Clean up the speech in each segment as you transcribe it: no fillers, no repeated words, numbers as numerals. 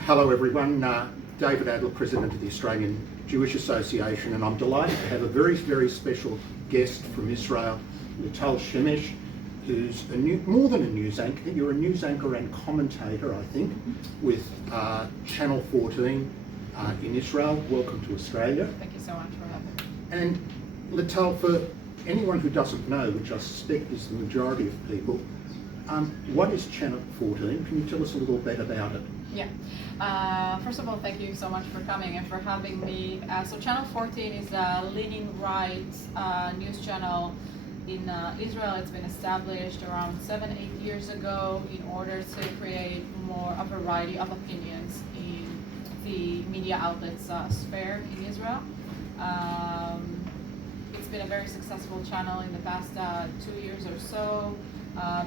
Hello everyone, David Adler, President of the Australian Jewish Association, and I'm delighted to have a very, very special guest from Israel, Lital Shemesh, who's more than a news anchor. You're a news anchor and commentator, I think, with Channel 14 in Israel. Welcome to Australia. Thank you so much for having me. And Lital, for anyone who doesn't know, which I suspect is the majority of people, what is Channel 14? Can you tell us a little bit about it? Yeah. First of all, thank you so much for coming and for having me. So Channel 14 is a leaning right news channel in Israel. It's been established around 7-8 years ago in order to create more a variety of opinions in the media outlets sphere in Israel. It's been a very successful channel in the past 2 years or so,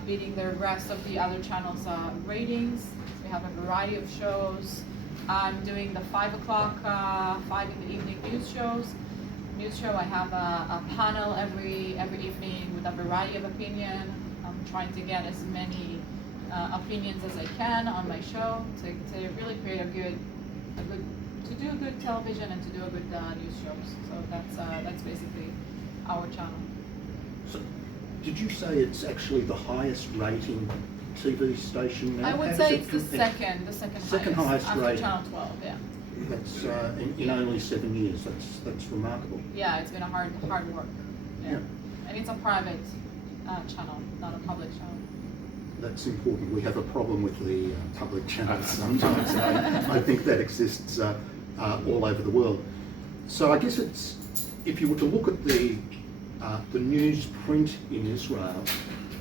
beating the rest of the other channels' ratings. We have a variety of shows. I'm doing the 5 o'clock, 5 in the evening news shows. I have a panel every evening with a variety of opinion. I'm trying to get as many opinions as I can on my show to really create to do good television and to do a good news shows. So that's basically our channel. So, did you say it's actually the highest rating TV station now? I would say it's the second highest after rating. Channel 12. Yeah. That's in only 7 years. That's remarkable. Yeah, it's been a hard work. Yeah. And it's a private channel, not a public channel. That's important. We have a problem with the public channels sometimes. I think that exists all over the world. So I guess if you were to look at the news print in Israel,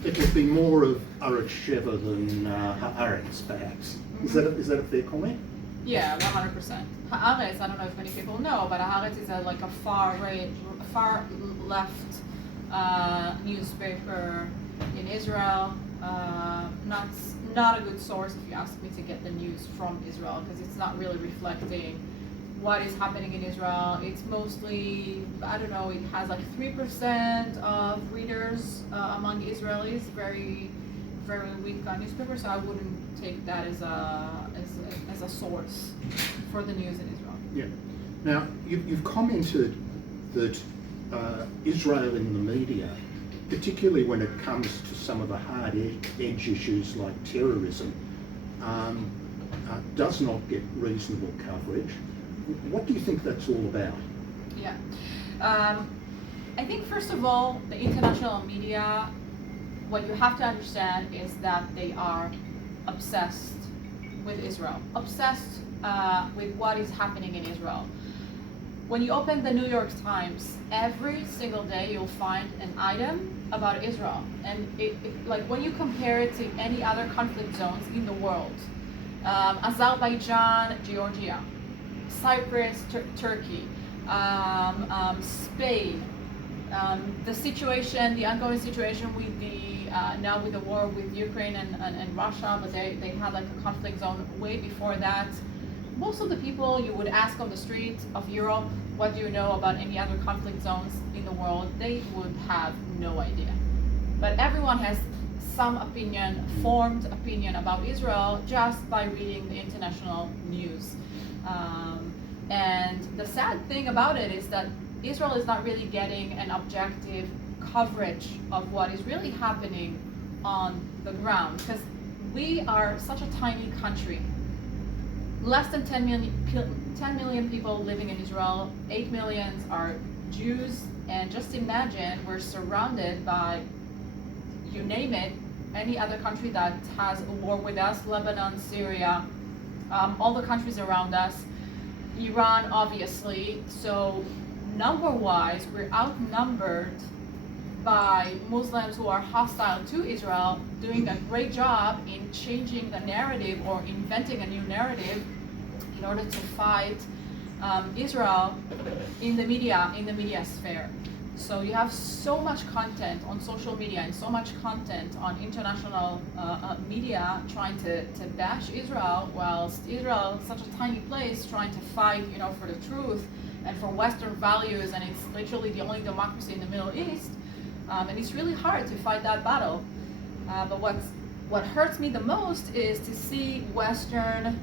it would be more of Aretz Sheva than Haaretz, perhaps. Is that a fair comment? Yeah, 100%. Haaretz, I don't know if many people know, but Haaretz is like a far left newspaper in Israel. Not a good source, if you ask me, to get the news from Israel, because it's not really reflecting what is happening in Israel. It's mostly, I don't know, it has like 3% of readers among Israelis, very, very weak newspaper, so I wouldn't take that as a source for the news in Israel. Yeah. Now, you've commented that Israel in the media, particularly when it comes to some of the hard edge issues like terrorism, does not get reasonable coverage. What do you think that's all about? Yeah. I think, first of all, the international media, what you have to understand is that they are obsessed with Israel, obsessed with what is happening in Israel. When you open the New York Times, every single day you'll find an item about Israel. And like when you compare it to any other conflict zones in the world, Azerbaijan, Georgia, Cyprus, Turkey, Spain, the ongoing situation with now with the war with Ukraine and Russia, but they had like a conflict zone way before that. Most of the people you would ask on the street of Europe, what do you know about any other conflict zones in the world, they would have no idea. But everyone has some formed opinion about Israel just by reading the international news. And the sad thing about it is that Israel is not really getting an objective coverage of what is really happening on the ground, because we are such a tiny country. Less than 10 million people living in Israel, 8 million are Jews, and just imagine we're surrounded by, you name it, any other country that has a war with us, Lebanon, Syria, all the countries around us, Iran obviously. So number-wise, we're outnumbered by Muslims who are hostile to Israel, doing a great job in changing the narrative or inventing a new narrative in order to fight Israel in the media sphere. So you have so much content on social media and so much content on international media trying to bash Israel, whilst Israel is such a tiny place trying to fight, for the truth and for Western values, and it's literally the only democracy in the Middle East. And it's really hard to fight that battle. But what's what hurts me the most is to see Western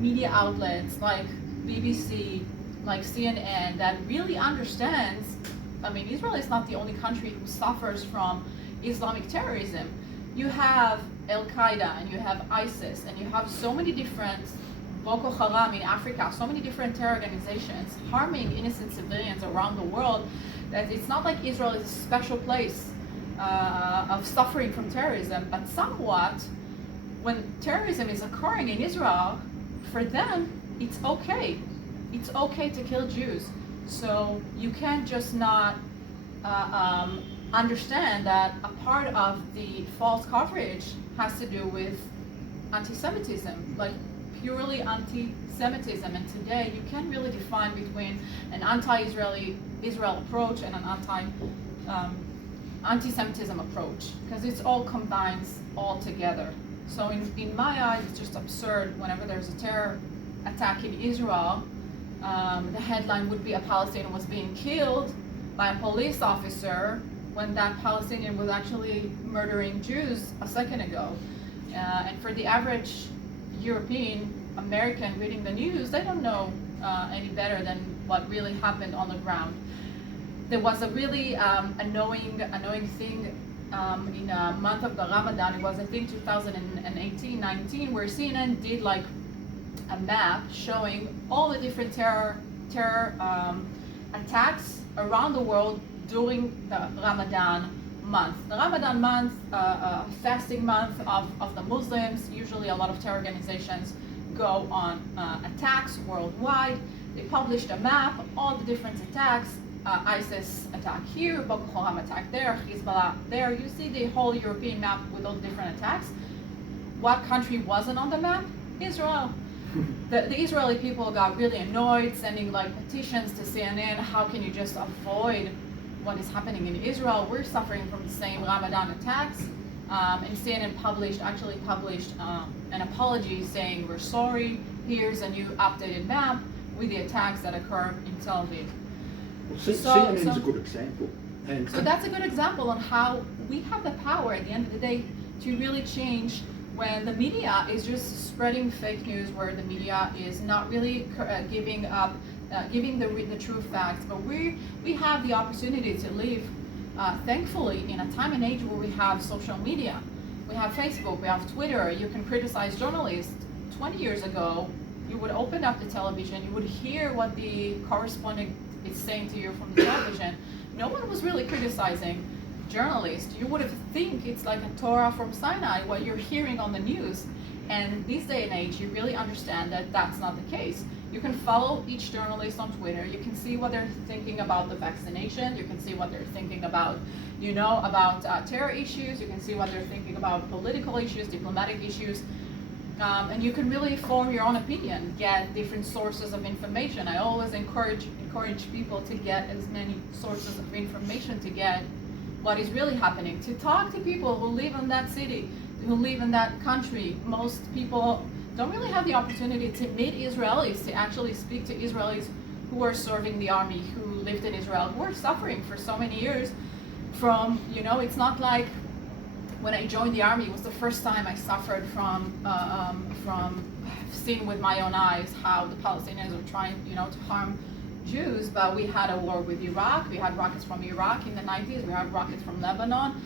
media outlets like BBC, like CNN, that really understands, I mean, Israel is not the only country who suffers from Islamic terrorism. You have Al-Qaeda, and you have ISIS, and you have so many different, Boko Haram in Africa, so many different terror organizations harming innocent civilians around the world, that it's not like Israel is a special place of suffering from terrorism, but somewhat, when terrorism is occurring in Israel, for them, it's okay. It's okay to kill Jews. So you can't just not understand that a part of the false coverage has to do with anti-Semitism, like purely anti-Semitism. And today you can't really define between an anti-Israel approach and an anti-Semitism approach, because it's all combines all together. So in my eyes, it's just absurd whenever there's a terror attack in Israel, the headline would be a Palestinian was being killed by a police officer when that Palestinian was actually murdering Jews a second ago. And for the average European American reading the news, they don't know any better than what really happened on the ground. There was a really annoying thing in a month of the Ramadan. It was, I think, 2018-19, where CNN did like a map showing all the different terror attacks around the world during the Ramadan month. The Ramadan month, fasting month of the Muslims. Usually a lot of terror organizations go on attacks worldwide. They published a map, all the different attacks. ISIS attack here, Boko Haram attack there, Hezbollah there. You see the whole European map with all the different attacks. What country wasn't on the map? Israel. The Israeli people got really annoyed, sending like petitions to CNN. How can you just avoid what is happening in Israel? We're suffering from the same Ramadan attacks. And CNN actually published an apology saying, we're sorry, here's a new updated map with the attacks that occur in Tel Aviv. Well, CNN is a good example. So that's a good example on how we have the power at the end of the day to really change when the media is just spreading fake news, where the media is not really giving the true facts. But we have the opportunity to live, thankfully, in a time and age where we have social media. We have Facebook, we have Twitter. You can criticize journalists. 20 years ago, you would open up the television, you would hear what the correspondent is saying to you from the television. No one was really criticizing journalists. You would think it's like a Torah from Sinai, what you're hearing on the news. And this day and age, you really understand that that's not the case. You can follow each journalist on Twitter. You can see what they're thinking about the vaccination. You can see what they're thinking about, about terror issues. You can see what they're thinking about political issues, diplomatic issues. And you can really form your own opinion, get different sources of information. I always encourage people to get as many sources of information to get what is really happening, to talk to people who live in that city, who live in that country. Most people don't really have the opportunity to meet Israelis, to actually speak to Israelis who are serving the army, who lived in Israel, who are suffering for so many years from, it's not like when I joined the army, it was the first time I suffered from seeing with my own eyes how the Palestinians are trying, to harm Jews. But we had a war with Iraq. We had rockets from Iraq in the 90s. We had rockets from Lebanon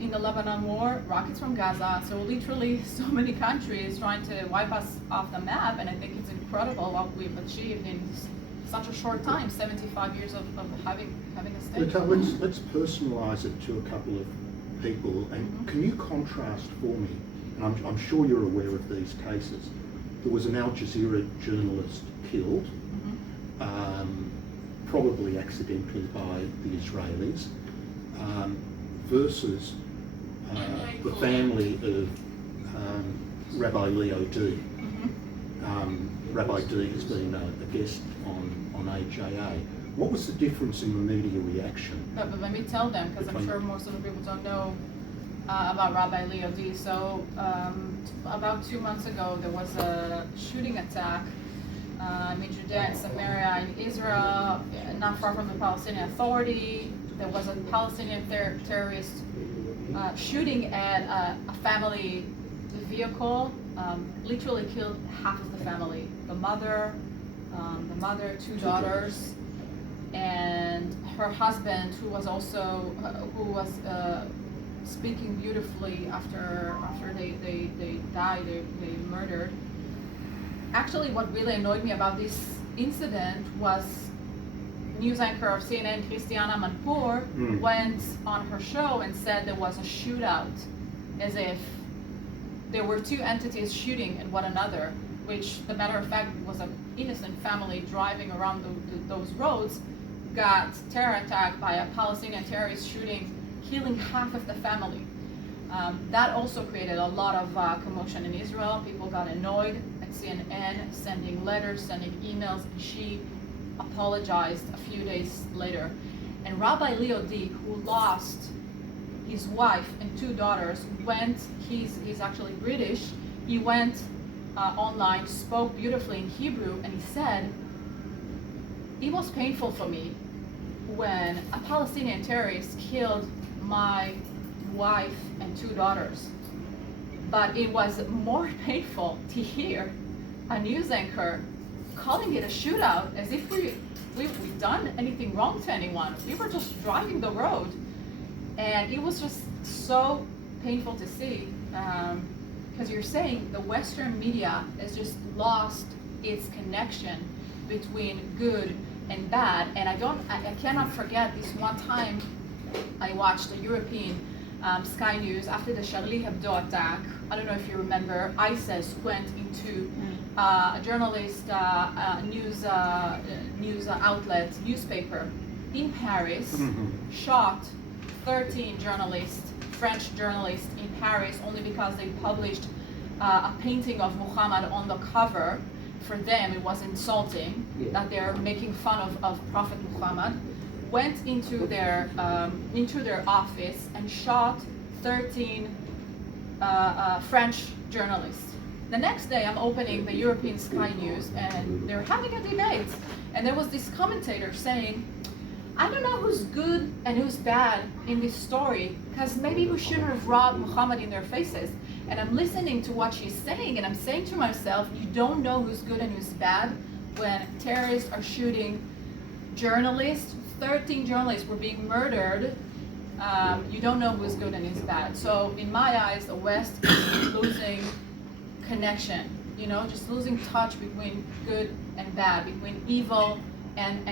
in the Lebanon war, rockets from Gaza. So literally so many countries trying to wipe us off the map. And I think it's incredible what we've achieved in such a short time, 75 years of having a state. Let's personalize it to a couple of people, and can you contrast for me, and I'm sure you're aware of these cases, there was an Al Jazeera journalist killed, probably accidentally by the Israelis, versus the family of Rabbi Leo D. Rabbi D has been a guest on AJA. What was the difference in the media reaction? But let me tell them, because I'm sure most of the people don't know about Rabbi Leo D. So about 2 months ago, there was a shooting attack in Judea Samaria in Israel, not far from the Palestinian Authority. There was a Palestinian terrorist shooting at a family vehicle, literally killed half of the family. The mother, 2 daughters, and her husband, who was also speaking beautifully after they died, they murdered. Actually, what really annoyed me about this incident was news anchor of CNN, Christiana Manpour, went on her show and said there was a shootout, as if there were 2 entities shooting at one another, which, the matter of fact, was an innocent family driving around those roads, got terror attacked by a Palestinian terrorist shooting, killing half of the family. That also created a lot of commotion in Israel. People got annoyed at CNN, sending letters, sending emails, and she apologized a few days later. And Rabbi Leo D, who lost his wife and 2 daughters, he's actually British, he went online, spoke beautifully in Hebrew, and he said, it was painful for me when a Palestinian terrorist killed my wife and 2 daughters. But it was more painful to hear a news anchor calling it a shootout, as if we've done anything wrong to anyone. We were just driving the road. And it was just so painful to see, because you're saying the Western media has just lost its connection between good and bad. And I cannot forget this one time I watched the European Sky News after the Charlie Hebdo attack. I don't know if you remember, ISIS went into a journalist news outlet, newspaper in Paris, shot 13 journalists, French journalists in Paris, only because they published a painting of Muhammad on the cover. For them, it was insulting that they're making fun of Prophet Muhammad. Went into their office and shot 13 French journalists. The next day, I'm opening the European Sky News, and they're having a debate. And there was this commentator saying, I don't know who's good and who's bad in this story, because maybe we shouldn't have robbed Muhammad in their faces. And I'm listening to what she's saying, and I'm saying to myself, you don't know who's good and who's bad when terrorists are shooting journalists. 13 journalists were being murdered. You don't know who's good and who's bad. So in my eyes, the West is losing connection, just losing touch between good and bad, between evil and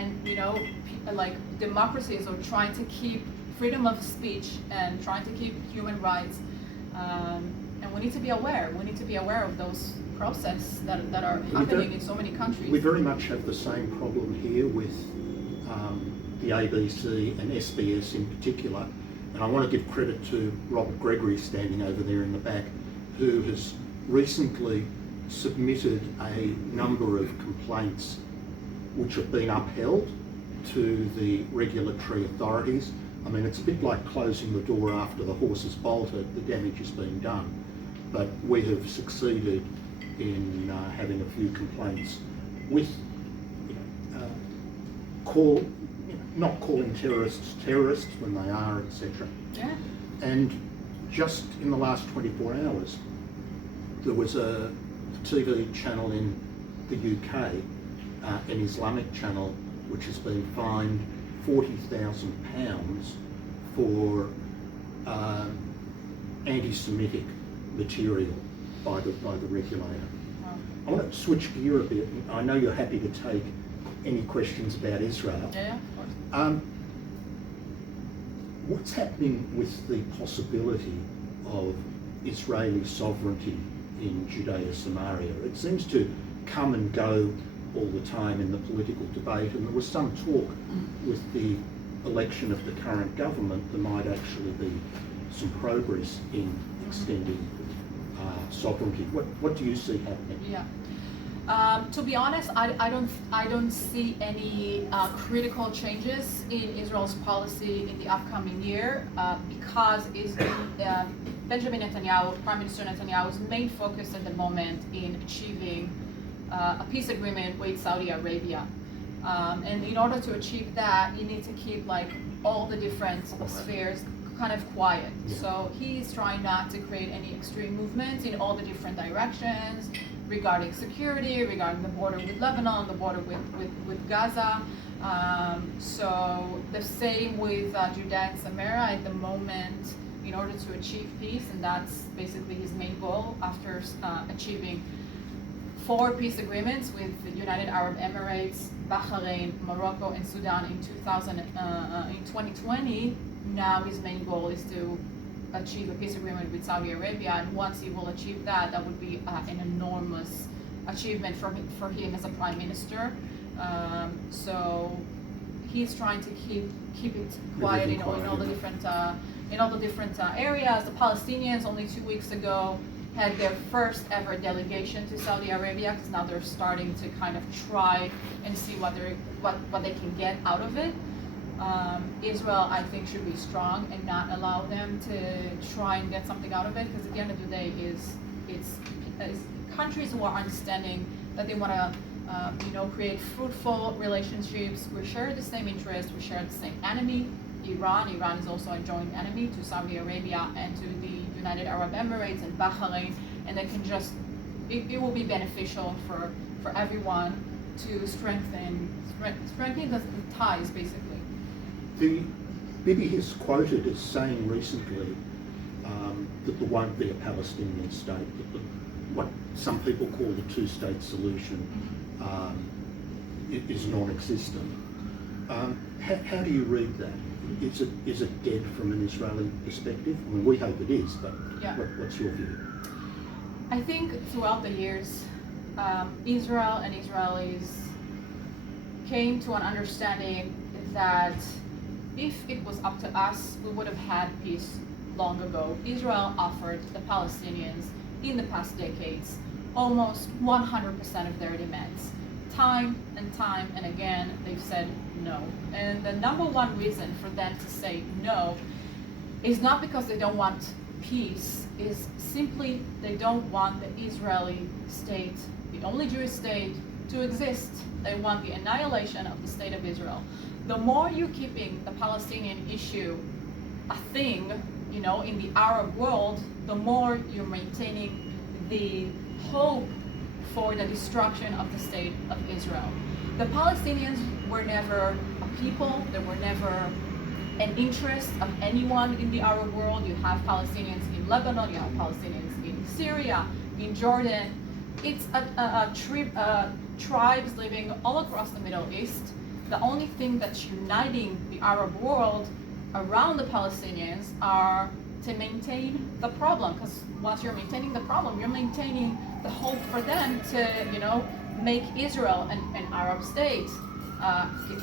like democracies are trying to keep freedom of speech and trying to keep human rights. And we need to be aware. We need to be aware of those processes that are happening in so many countries. We very much have the same problem here with the ABC and SBS in particular. And I want to give credit to Robert Gregory standing over there in the back, who has recently submitted a number of complaints which have been upheld to the regulatory authorities. I mean, it's a bit like closing the door after the horse has bolted, the damage has been done. But we have succeeded in having a few complaints with not calling terrorists terrorists when they are, etc. Yeah. And just in the last 24 hours, there was a TV channel in the UK, an Islamic channel, which has been fined £40,000 for anti-Semitic material by the regulator. Wow. I want to switch gear a bit. I know you're happy to take any questions about Israel. Yeah, of course. What's happening with the possibility of Israeli sovereignty in Judea Samaria? It seems to come and go all the time in the political debate, and there was some talk with the election of the current government there might actually be some progress in extending sovereignty. What do you see happening? Yeah. To be honest, I don't see any critical changes in Israel's policy in the upcoming year because Benjamin Netanyahu, Prime Minister Netanyahu's main focus at the moment in achieving a peace agreement with Saudi Arabia. And in order to achieve that, you need to keep all the different spheres kind of quiet. Yeah. So he's trying not to create any extreme movements in all the different directions regarding security, regarding the border with Lebanon, the border with Gaza. So the same with Judea and Samaria at the moment, in order to achieve peace, and that's basically his main goal after achieving 4 peace agreements with the United Arab Emirates, Bahrain, Morocco, and Sudan in 2020. Now his main goal is to achieve a peace agreement with Saudi Arabia, and once he will achieve that, that would be an enormous achievement for him as a prime minister. So he's trying to keep it quiet in all the different areas. The Palestinians only 2 weeks ago had their first ever delegation to Saudi Arabia, because now they're starting to kind of try and see what they can get out of it. Israel, I think, should be strong and not allow them to try and get something out of it, because at the end of the day, it's countries who are understanding that they want to create fruitful relationships. We share the same interests, we share the same enemy. Iran is also a joint enemy to Saudi Arabia and to the United Arab Emirates and Bahrain, and they can just, it will be beneficial for everyone to strengthen the ties, basically. Bibi is quoted as saying recently that there won't be a Palestinian state, that what some people call the two-state solution is non-existent. How do you read that? Is it dead from an Israeli perspective? I mean, we hope it is, but yeah. What's your view? I think throughout the years, Israel and Israelis came to an understanding that if it was up to us, we would have had peace long ago. Israel offered the Palestinians in the past decades almost 100% of their demands. Time and again, they've said no. And the number one reason for them to say no is not because they don't want peace, is simply they don't want the Israeli state, the only Jewish state, to exist. They want the annihilation of the state of Israel. The more you're keeping the Palestinian issue a thing, in the Arab world, the more you're maintaining the hope for the destruction of the state of Israel. The Palestinians were never a people, they were never an interest of anyone in the Arab world. You have Palestinians in Lebanon, you have Palestinians in Syria, in Jordan. It's tribes living all across the Middle East. The only thing that's uniting the Arab world around the Palestinians are to maintain the problem, because once you're maintaining the problem, you're maintaining the hope for them to, make Israel an Arab state,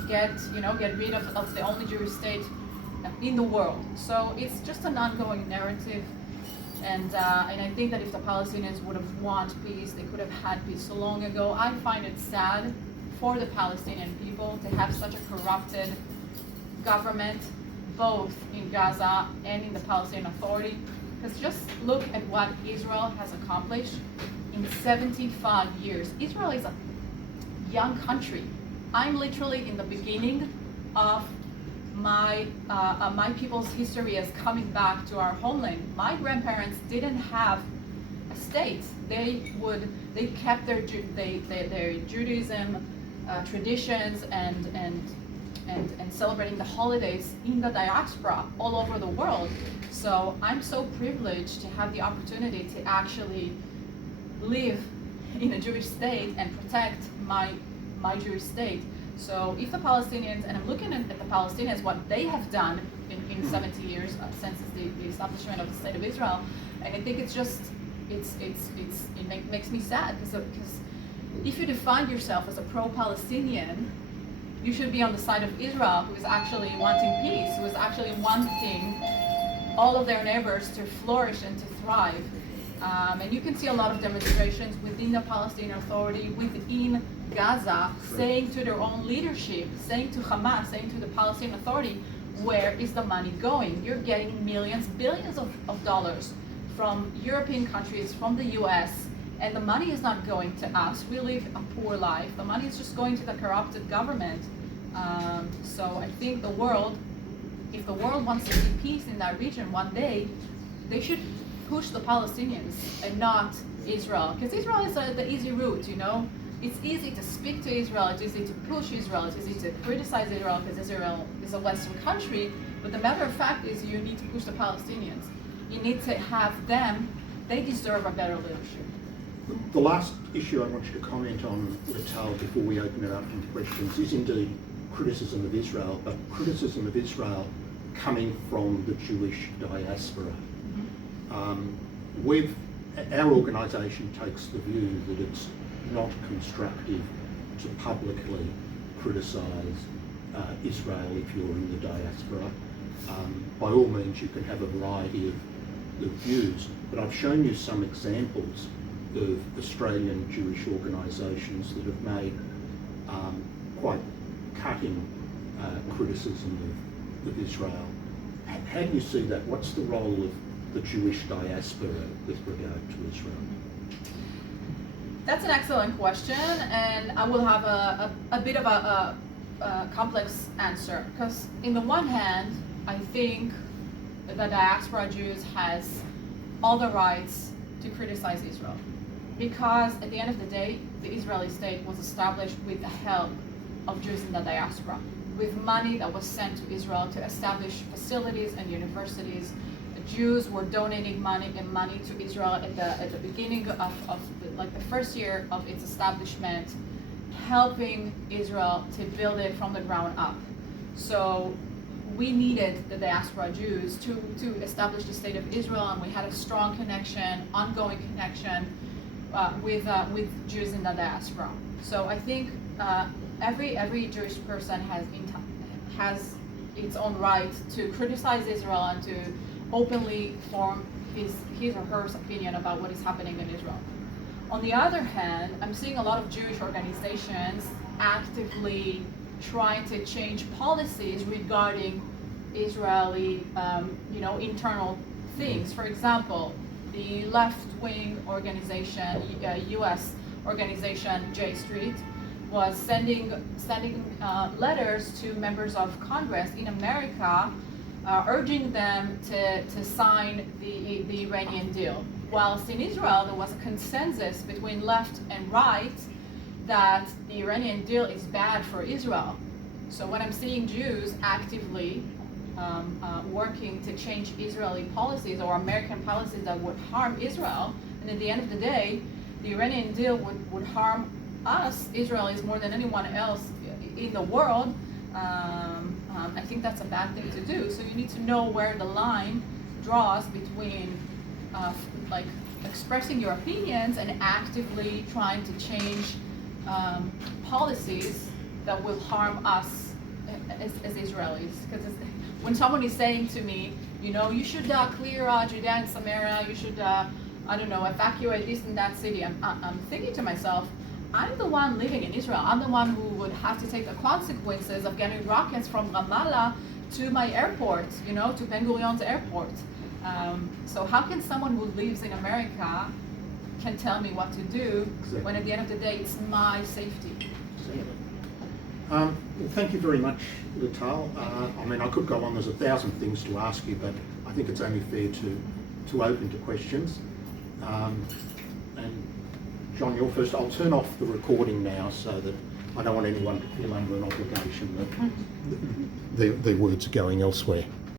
get rid of the only Jewish state in the world. So it's just an ongoing narrative, and I think that if the Palestinians would have wanted peace, they could have had peace so long ago. I find it sad for the Palestinian people to have such a corrupted government, both in Gaza and in the Palestinian Authority. Because just look at what Israel has accomplished in 75 years. Israel is a young country. I'm literally in the beginning of my people's history as coming back to our homeland. My grandparents didn't have a state. They kept their Judaism traditions and celebrating the holidays in the diaspora all over the world. So I'm so privileged to have the opportunity to actually live in a Jewish state and protect my Jewish state. So if the Palestinians, and I'm looking at the Palestinians, what they have done in 70 years since the establishment of the State of Israel, and I think it makes me sad, because if you define yourself as a pro-Palestinian, you should be on the side of Israel, who is actually wanting peace, who is actually wanting all of their neighbors to flourish and to thrive. And you can see a lot of demonstrations within the Palestinian Authority, within Gaza, saying to their own leadership, saying to Hamas, saying to the Palestinian Authority, where is the money going? You're getting millions, billions of dollars from European countries, from the US, and the money is not going to us. We live a poor life. The money is just going to the corrupted government. So I think the world if the world wants to see peace in that region one day, they should push the Palestinians and not Israel. Because Israel is the easy route, you know? It's easy to speak to Israel, it's easy to push Israel, it's easy to criticize Israel because Israel is a Western country, but the matter of fact is you need to push the Palestinians. You need to have them, they deserve a better leadership. The last issue I want you to comment on, Lital, before we open it up to questions, is indeed criticism of Israel, but criticism of Israel coming from the Jewish diaspora. Our organisation takes the view that it's not constructive to publicly criticise Israel if you're in the diaspora. By all means, you can have a variety of views, but I've shown you some examples of Australian Jewish organisations that have made quite cutting criticism of Israel. How do you see that? What's the role of the Jewish diaspora with regard to Israel? That's an excellent question, and I will have a bit of a complex answer, because in the one hand, I think the diaspora Jews has all the rights to criticize Israel, because at the end of the day, the Israeli state was established with the help of Jews in the diaspora, with money that was sent to Israel to establish facilities and universities. The Jews were donating money to Israel at the beginning of the first year of its establishment, helping Israel to build it from the ground up. So we needed the diaspora Jews to establish the state of Israel, and we had a strong connection, ongoing connection with Jews in the diaspora. So I think every Jewish person has its own right to criticize Israel and to openly form his or her opinion about what is happening in Israel. On the other hand, I'm seeing a lot of Jewish organizations actively trying to change policies regarding Israeli, internal things. For example, the left-wing organization, U.S. organization J Street, was sending letters to members of Congress in America, urging them to sign the Iranian deal. Whilst in Israel, there was a consensus between left and right that the Iranian deal is bad for Israel. So when I'm seeing Jews actively working to change Israeli policies or American policies that would harm Israel, and at the end of the day, the Iranian deal would harm us, Israelis, more than anyone else in the world, I think that's a bad thing to do. So you need to know where the line draws between expressing your opinions and actively trying to change policies that will harm us as Israelis. Because when someone is saying to me, you should clear Judea and Samaria, you should, evacuate this and that city, I'm thinking to myself, I'm the one living in Israel. I'm the one who would have to take the consequences of getting rockets from Ramallah to my airport, to Ben Gurion's airport. So how can someone who lives in America can tell me what to do when at the end of the day it's my safety? Well, thank you very much, Lital. I could go on. There's 1,000 things to ask you, but I think it's only fair to open to questions. And John, you're first. I'll turn off the recording now so that I don't want anyone to feel under an obligation that their words are going elsewhere.